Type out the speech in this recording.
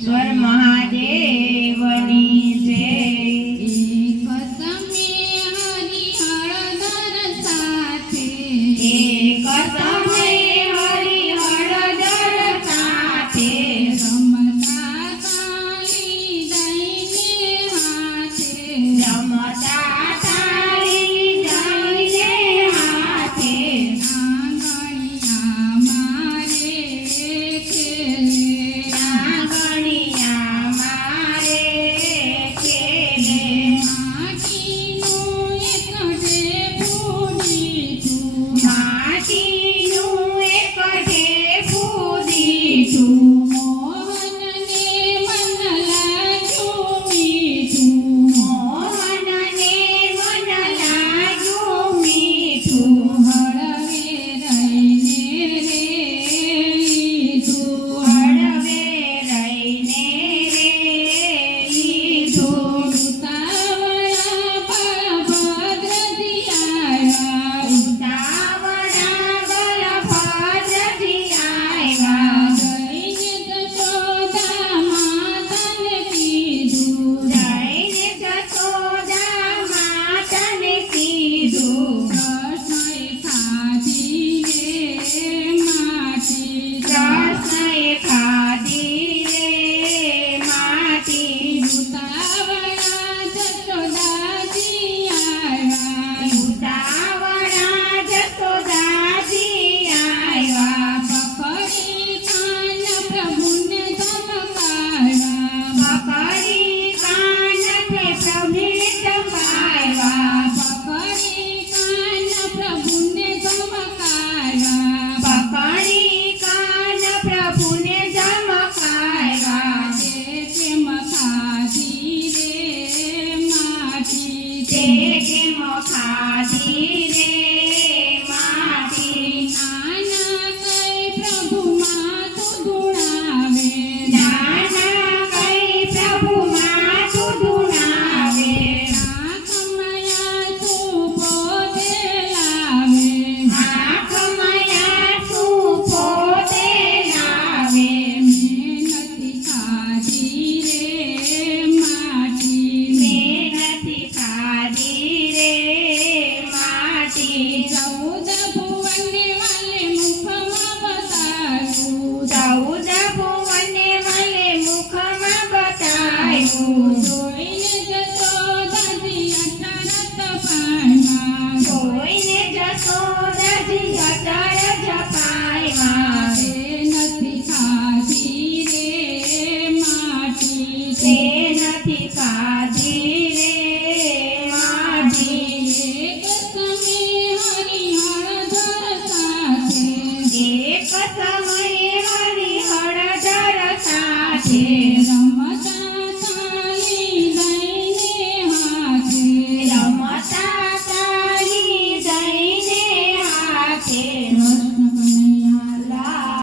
સ્વર મહાદેવની જય. એક સમય હરિ હળદર સાથે રમતા તાળી દઈને હાથે આંગણિયા મારે ખેલે માટીનું એક ઢેફું દીઠું મોહનને મન લાગ્યું મીઠું હળવે રહીને રે લીધું ઉતાવળા બળભદ્રજી આવ્યા જઈને જશોદા માતાને કીધું કૃષ્ણએ ખાધી રે માટી ઉતાવળા જશોદાજી આવ્યા પકડી કાન પ્રભુને ધમકાવ્યા પકડી કાન પ્રભુને ધમકાવ્યા તે કેમ ખાધી રે માટી નાના કઈ પ્રભુ માથું ધુણાવે આંખમયા તું પોતે લાવે મેં નથી ખાધી રે માટી 14 ભુવનને વાલે મુખમાં બતાવ્યું જોઈને જશોદાજી અટરત પામ્યા તે નથી ખાધી રે માટી એક સમય હરિ હળદર સાથે